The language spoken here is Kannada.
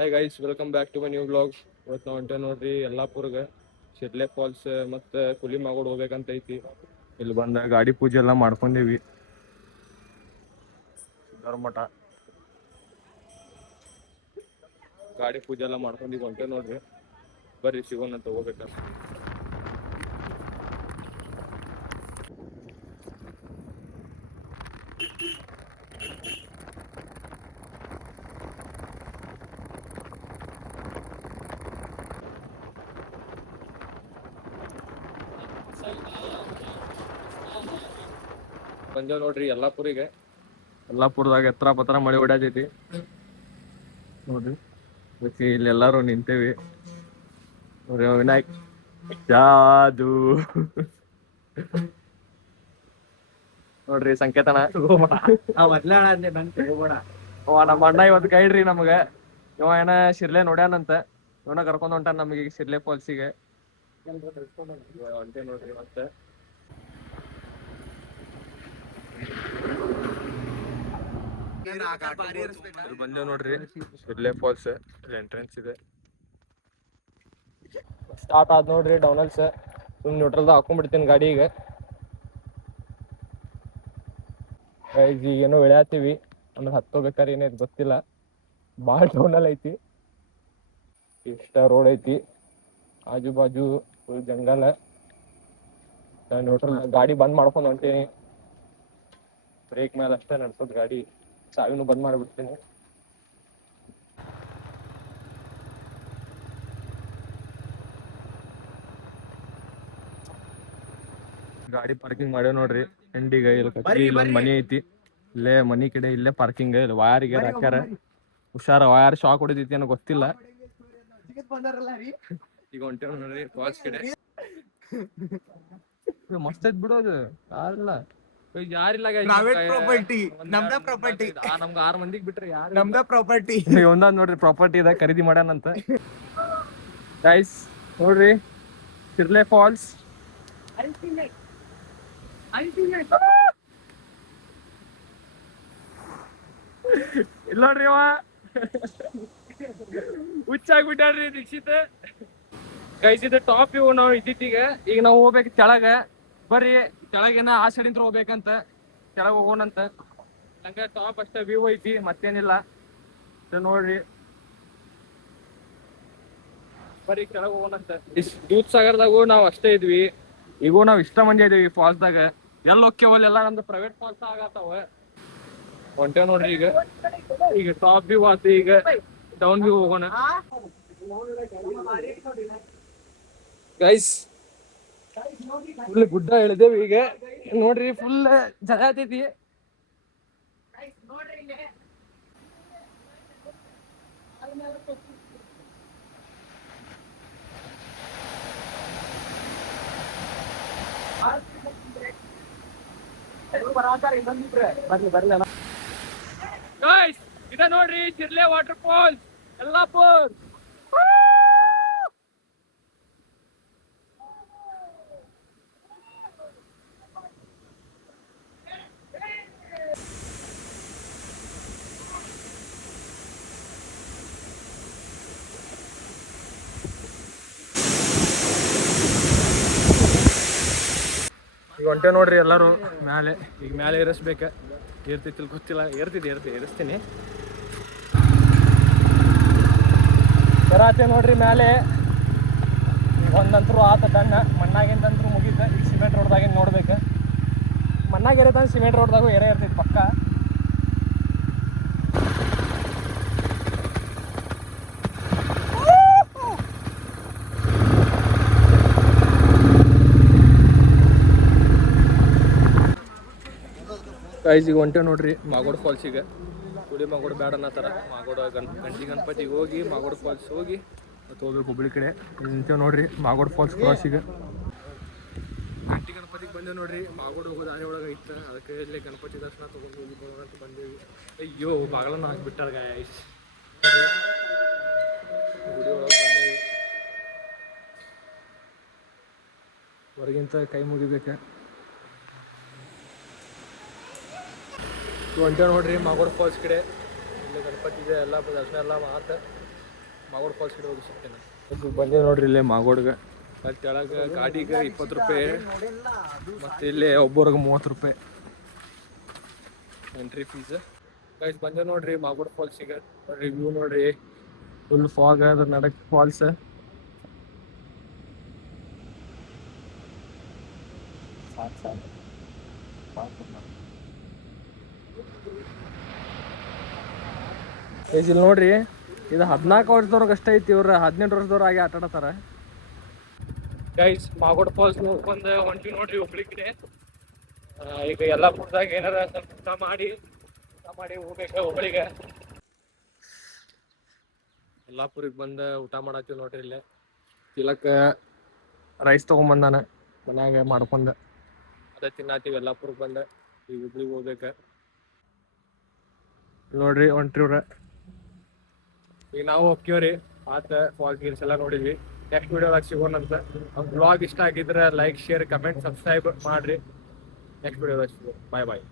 Hi guys, welcome back to my new blog. ಇವತ್ತು ನಾವು ಹೊಂಟೇವೆ ನೋಡ್ರಿ ಯಲ್ಲಾಪುರ್ಗೆ. ಶಿರ್ಲೆ ಫಾಲ್ಸ್ ಮತ್ತು ಕುಲಿ ಮಾಗೋಡ್ ಹೋಗ್ಬೇಕಂತ ಐತಿ. ಇಲ್ಲಿ ಬಂದ ಗಾಡಿ ಪೂಜೆ ಎಲ್ಲ ಮಾಡ್ಕೊಂಡೀವಿ. ಧರ್ಮಠ ಗಾಡಿ ಪೂಜೆ ಎಲ್ಲ ಮಾಡ್ಕೊಂಡೀವಿ, ಹೊಂಟೇವೆ ನೋಡ್ರಿ. ಬರ್ರಿ ಸಿಗೋಣ ಅಂತ ಹೋಗ್ಬೇಕಂತ. ಬಂದೇವ್ ನೋಡ್ರಿ ಯಲ್ಲಾಪುರಿಗೆ. ಯಲ್ಲಾಪುರದಾಗ ಎತ್ತರ ಪತ್ರ ಮಳೆ ಹೊಡ್ಯಾತೈತಿ ನೋಡ್ರಿ. ಅದಕ್ಕೆ ಇಲ್ಲೆಲ್ಲಾರು ನಿಂತೇವಿ ನೋಡ್ರಿ. ವಿನಾಯಕ್ ಜಾದು ನೋಡ್ರಿ ಸಂಕೇತನ ನಮ್ಮ ಅಣ್ಣ ಇವತ್ತು ಗೈಡ್ರಿ ನಮ್ಗ. ಇವ ಏನ ಶಿರ್ಲೆ ನೋಡ್ಯಾನಂತ, ಇವನ ಕರ್ಕೊಂಡ್ ಹೊಂಟಾನ ನಮಗೆ ಈಗ ಶಿರ್ಲೆ ಫಾಲ್ಸಿಗೆ. ಹೊಂಟೆ ನೋಡ್ರಿ ಮತ್ತೆ. ಬಂದೇವ್ ನೋಡ್ರಿ ಶಿರ್ಲೆ ಫಾಲ್ಸ್. ಇಲ್ಲಿ ಎಂಟ್ರೆನ್ಸ್ ಇದೆ. ಸ್ಟಾರ್ಟ್ ಆದ್ ನೋಡ್ರಿ ಡೌನಲ್ಸ್. ಸುಮ್ ನ್ಯೂಟ್ರಲ್ದಾಗ ಹಾಕೊಂಡ್ಬಿಡ್ತೀನಿ ಗಾಡಿ ಈಗ. ಈಗ ಏನೋ ಇಳ್ಯಾತೀವಿ, ಆಮೇಲೆ ಹತ್ತೋಬೇಕಾರೆ ಏನೈತಿ ಗೊತ್ತಿಲ್ಲ. ಭಾಳ ಡೌನಲ್ ಐತಿ. ಇಷ್ಟ ರೋಡ್ ಐತಿ, ಆಜು ಬಾಜು ಫುಲ್ ಜಂಗಲ್. ನ್ಯೂಟ್ರಲ್ ಗಾಡಿ ಬಂದ್ ಮಾಡ್ಕೊಂಡು ಹೊಂಟೀನಿ. ಬ್ರೇಕ್ ಮೇಲೆ ಅಷ್ಟೇ ನಡ್ಸೋದು ಗಾಡಿ. ಸಾವಿನೂ ಬಂದ್ ಮಾಡಿಬಿಡ್ತೀನಿ. ಗಾಡಿ ಪಾರ್ಕಿಂಗ್ ಮಾಡ್ಯಾವ ನೋಡ್ರಿ ಎಂಡಿಗೆ. ಇಲ್ಲೊಂದು ಮನಿ ಐತಿ, ಇಲ್ಲೇ ಮನಿ ಕಡೆ ಇಲ್ಲೇ ಪಾರ್ಕಿಂಗ್. ಇಲ್ಲಿ ವಯರ್ಗೆ ಹಾಕ್ಯಾರ. ಹುಷಾರ, ವಯರ್ ಶಾಕ್ ಹೊಡಿತೈತಿ ಏನೋ ಗೊತ್ತಿಲ್ಲ. ಈಗ ಹೊಂಟೇವ್ ನೋಡ್ರಿ ಫಾಲ್ಸ್ ಕಡೆ. ಮಸ್ತ್ ಐತ್ ಬಿಡೋದು. ಯಾರಿಲ್ಲ, ಯಾರಿಲ್ಲ. ನಮ್ಗೆ 6 ಮಂದಿಗೆ ಬಿಟ್ರೆ ಯಾರು ನಮ್ದ ಪ್ರಾಪರ್ಟಿ. ಒಂದ್ ನೋಡ್ರಿ ಪ್ರಾಪರ್ಟಿ ಇದಾಗ ಖರೀದಿ ಮಾಡ್ಯಾನಂತ. ಗೈಸ್ ನೋಡ್ರಿ ಶಿರ್ಲೆ ಫಾಲ್ಸ್. ಇಲ್ಲ ನೋಡ್ರಿ ಅವ ಹುಚ್ಚಾಗ್ಬಿಟ್ಟಾರ್ರಿ ದೀಕ್ಷಿತ್. ಗೈಸ್ ಇದು ಟಾಪ್ ವ್ಯೂ ನಾವು ಇದ್ದಿತ್ತೀಗ. ಈಗ ನಾವು ಹೋಗ್ಬೇಕು ಕೆಳಗ. ಬರ್ರಿ ಕೆಳಗೇನ ಆ ಸೈಡಿಂದ ಹೋಗ್ಬೇಕಂತ. ಕೆಳಗೆ ಹೋಗೋಣಂತ. ನಂಗೆ ಟಾಪ್ ಅಷ್ಟೇ ವ್ಯೂ ಐತಿ, ಮತ್ತೇನಿಲ್ಲ. ನೋಡ್ರಿ ಬರೀ ಕೆಳಗೆ ಹೋಗೋಣಂತ. ದೂದ್ ಸಾಗರದಾಗೂ ನಾವು ಅಷ್ಟೇ ಇದ್ವಿ. ಈಗೂ ನಾವು ಇಷ್ಟ ಮಂದಿ ಇದೀವಿ ಫಾಲ್ಸ್ದಾಗ. ಎಲ್ಲಿ ಹೋಗ್ಯವಲ್ಲ, ಎಲ್ಲ ನಮ್ದು ಪ್ರೈವೇಟ್ ಫಾಲ್ಸ್ ಆಗತ್ತಾವ. ಹೊಂಟೇವ್ ನೋಡ್ರಿ ಈಗ. ಈಗ ಟಾಪ್ ವ್ಯೂ ಆತು, ಈಗ ಡೌನ್ ವ್ಯೂ ಹೋಗೋಣ. ಗೈಸ್ ಫುಲ್ ಗುಡ್ಡ ಇಳಿದೇವಿ ಈಗ. ನೋಡ್ರಿ ಫುಲ್ ಜಗ ಐತಿ. ಇದ ನೋಡ್ರಿ ಶಿರ್ಲೆ ವಾಟರ್ ಫಾಲ್ಸ್ ಯಲ್ಲಾಪುರ್. ಈಗ ಹೊಂಟೆ ನೋಡ್ರಿ ಎಲ್ಲರೂ ಮ್ಯಾಲೆ. ಈಗ ಮ್ಯಾಲೆ ಏರಿಸ್ಬೇಕ. ಏರ್ತಿತ್ತಿಲ್ ಗೊತ್ತಿಲ್ಲ. ಏರಿಸ್ತೀನಿ. ಬರಾತೆ ನೋಡ್ರಿ ಮ್ಯಾಲೆ. ಒಂದಂತರೂ ಆತ ಡನ್ನ. ಮಣ್ಣಾಗಿಂದಂತರೂ ಮುಗಿತ. ಈಗ ಸಿಮೆಂಟ್ ರೋಡ್ದಾಗಿಂದ ನೋಡ್ಬೇಕು. ಮಣ್ಣಾಗ ಏರೈತಂದ್ರೆ ಸಿಮೆಂಟ್ ರೋಡ್ದಾಗೂ ಇರ್ತೈತಿ ಪಕ್ಕ. ಗೈಸ್ ಈಗ ಹೊಂಟೇವ್ ನೋಡ್ರಿ ಮಾಗೋಡ್ ಫಾಲ್ಸಿಗೆ. ಕುಲಿ ಮಾಗೋಡ್ ಬೇಡ ಅನ್ನತ್ತಾರ. ಮಾಗೋಡ ಗಂಟಿ ಗಣಪತಿಗೆ ಹೋಗಿ ಮಾಗೋಡ್ ಫಾಲ್ಸ್ ಹೋಗಿ ಮತ್ತು ಹೋಗ್ಬೇಕು ಹುಬ್ಳಿ ಕಡೆ. ನಿಂತೇವ್ ನೋಡ್ರಿ ಮಾಗೋಡ್ ಫಾಲ್ಸ್ ಕ್ರಾಸಿಗೆ. ಗಂಟಿ ಗಣಪತಿಗೆ ಬಂದೇವ್ ನೋಡ್ರಿ. ಮಾಗೋಡ್ ಹೋಗೋ ದಾರಿ ಒಳಗೆ ಐತೆ. ಅದಕ್ಕೆ ಇಲ್ಲೇ ಗಣಪತಿ ದರ್ಶನ ತೊಗೊಂಡು ಹೋಗಿ ಬರೋಣ ಅಂತ ಬಂದೇವಿ. ಅಯ್ಯೋ ಬಾಗಲನ್ನ ಹಾಕ್ಬಿಟ್ಟಾರ ಗೈಸ್. ಗುಡಿ ಒಳಗೆ ಬಂದೇವಿ. ಹೊರಗಿಂತ ಕೈ ಮುಗಿಬೇಕು. ಹೊಂಟೇವ್ ನೋಡ್ರಿ ಮಾಗೋಡ್ ಫಾಲ್ಸ್ ಕಡೆ. ಇಲ್ಲಿ ಗಣಪತಿ ಇದೆ, ಎಲ್ಲ ದರ್ಶನ ಎಲ್ಲ ಮಾತು. ಮಾಗೋಡ್ ಫಾಲ್ಸ್ ಕಡೆ ಹೋಗಿ ಸಿಗ್ತೇನೆ. ಬಂದೆ ನೋಡ್ರಿ ಇಲ್ಲೇ ಮಾಗೋಡ್ಗೆ. ಅಲ್ಲಿ ಕೆಳಗೆ ಗಾಡಿಗೆ 20 ರೂಪಾಯಿ ಮತ್ತು ಇಲ್ಲೇ ಒಬ್ಬರಿಗೆ 30 ರೂಪಾಯಿ ಎಂಟ್ರಿ ಫೀಸ್. ಗೈಸ್ ಬಂದೆ ನೋಡ್ರಿ ಮಾಗೋಡ್ ಫಾಲ್ಸಿಗೆ. ರಿವ್ಯೂ ನೋಡ್ರಿ, ಫುಲ್ ಫಾಗ್ ಅದ್ರ ನಡಕ್ ಫಾಲ್ಸ್. ಇಲ್ಲಿ ನೋಡ್ರಿ, ಇದು 14 ವರ್ಷದವ್ರಿಗೆ ಅಷ್ಟೇ ಐತಿ. ಇವ್ರು 18 ವರ್ಷದವ್ರು ಆಗಿ ಆಟ ಆಡತ್ತಾರ. ಗೈಸ್ ಮಾಗೋಡ್ ಫಾಲ್ಸ್ ನೋಡ್ಕೊಂಡು ಹೊಂಟಿವಿ ನೋಡ್ರಿ ಹುಬ್ಳಿ ಕಡೆ. ಈಗ ಯಲ್ಲಾಪುರದಾಗ ಏನಾರ ಸ್ವಲ್ಪ ಊಟ ಮಾಡಿ ಹೋಗ್ಬೇಕು ಹುಬ್ಳಿಗೆ. ಯಲ್ಲಾಪುರಿಗೆ ಬಂದು ಊಟ ಮಾಡತ್ತೀವಿ ನೋಡ್ರಿ. ಇಲ್ಲೇ ತಿಲಕ ರೈಸ್ ತೊಗೊಂಬಂದಾನ ಮನ್ಯಾಗ ಮಾಡ್ಕೊಂಡ, ಅದೇ ತಿನ್ನತ್ತೀವಿ. ಯಲ್ಲಾಪುರಕ್ಕೆ ಬಂದ ಈಗ ಹುಬ್ಳಿಗೆ ಹೋಗ್ಬೇಕು ನೋಡ್ರಿ. ಹೊಂಟ್ರಿವ್ರ ಈಗ ನಾವು ಹೋಗ್ತೀವ್ರಿ. ಆತ ಫಾಲ್ಸ್ ಗೀಲ್ಸ್ ಎಲ್ಲ ನೋಡಿದ್ವಿ. ನೆಕ್ಸ್ಟ್ ವಿಡಿಯೋದಾಗ ಸಿಗೋಣಂತ. ಬ್ಲಾಗ್ ಇಷ್ಟ ಆಗಿದ್ರೆ ಲೈಕ್, ಶೇರ್, ಕಮೆಂಟ್, ಸಬ್ಸ್ಕ್ರೈಬ್ ಮಾಡ್ರಿ. ನೆಕ್ಸ್ಟ್ ವಿಡಿಯೋದಾಗ ಸಿಗೋ. ಬಾಯ್ ಬಾಯ್.